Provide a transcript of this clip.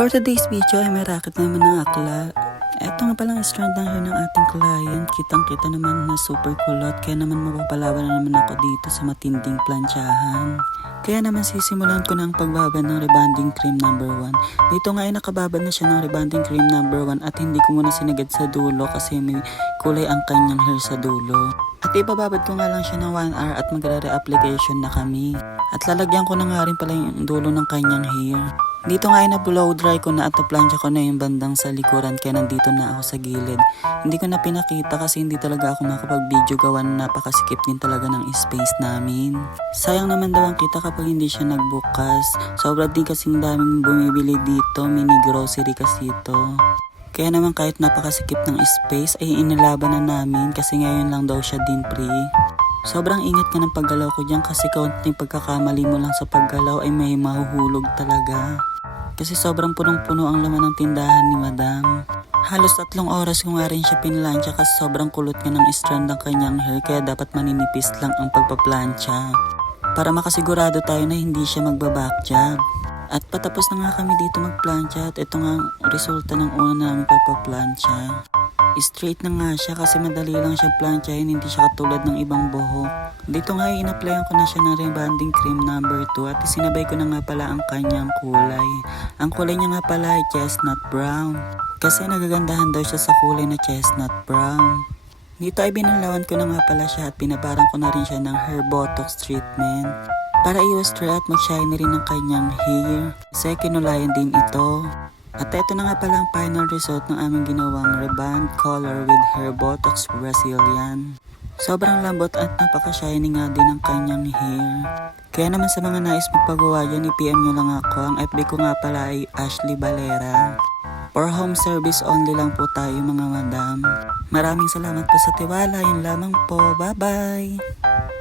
For today's video ay may racket naman ng akla. Ito nga palang strand ng hair ng ating client. Kitang-kita naman na super kulot. Kaya naman mapapalaban na naman ako dito sa matinding plansyahan. Kaya naman sisimulan ko na ang pagbabad ng rebonding cream number 1. Dito nga ay nakababad na siya ng rebonding cream number 1 at hindi ko muna sinagad sa dulo kasi may kulay ang kanyang hair sa dulo. At ibababad ko nga lang siya ng 1 hour at magre-reapplication na kami. At lalagyan ko na nga rin pala yung dulo ng kanyang hair. Dito nga ay na-blow dry ko na at na-plancha ko na yung bandang sa likuran kaya nandito na ako sa gilid. Hindi ko na pinakita kasi hindi talaga ako makapag-video gawa na napakasikip din talaga ng space namin. Sayang naman daw ang kita kapag hindi siya nagbukas. Sobra din kasing daming bumibili dito, mini grocery kasi ito. Kaya naman kahit napakasikip ng space ay inilaban na namin kasi ngayon lang daw siya din free. Sobrang ingat ka ng paggalaw ko dyan kasi kaunting pagkakamali mo lang sa paggalaw ay may mahuhulog talaga. Kasi sobrang punong-puno ang laman ng tindahan ni Madam. Halos 3 oras ko nga rin siya pinlansya kasi sobrang kulot nga ng strand ng kanyang hair kaya dapat maninipis lang ang pagpaplansya. Para makasigurado tayo na hindi siya magbabackjab. At patapos na nga kami dito magplansya at ito nga ang resulta ng una namin pagpaplansya. Straight na nga siya kasi madali lang siya plansyahin, hindi siya katulad ng ibang buhok. Dito nga in-applyan ko na siya ng rebonding cream number 2 at isinabay ko na nga pala ang kanyang kulay. Ang kulay niya nga pala ay chestnut brown kasi nagagandahan daw siya sa kulay na chestnut brown. Dito ay binalawan ko na nga pala siya at pinaparang ko na rin siya ng hair botox treatment para iwas dry at mag-shine rin ang kanyang hair kasi kinulayan din ito. At ito na nga pala ang final result ng aming ginawang rebond color with hair botox Brazilian. Sobrang lambot at napaka-shiny nga din ang kanyang hair. Kaya naman sa mga nais magpagawa dyan, i-PM nyo lang ako. Ang FB ko nga pala ay Ashley Valera. For home service only lang po tayo mga madam. Maraming salamat po sa tiwala. Yun lamang po. Bye-bye!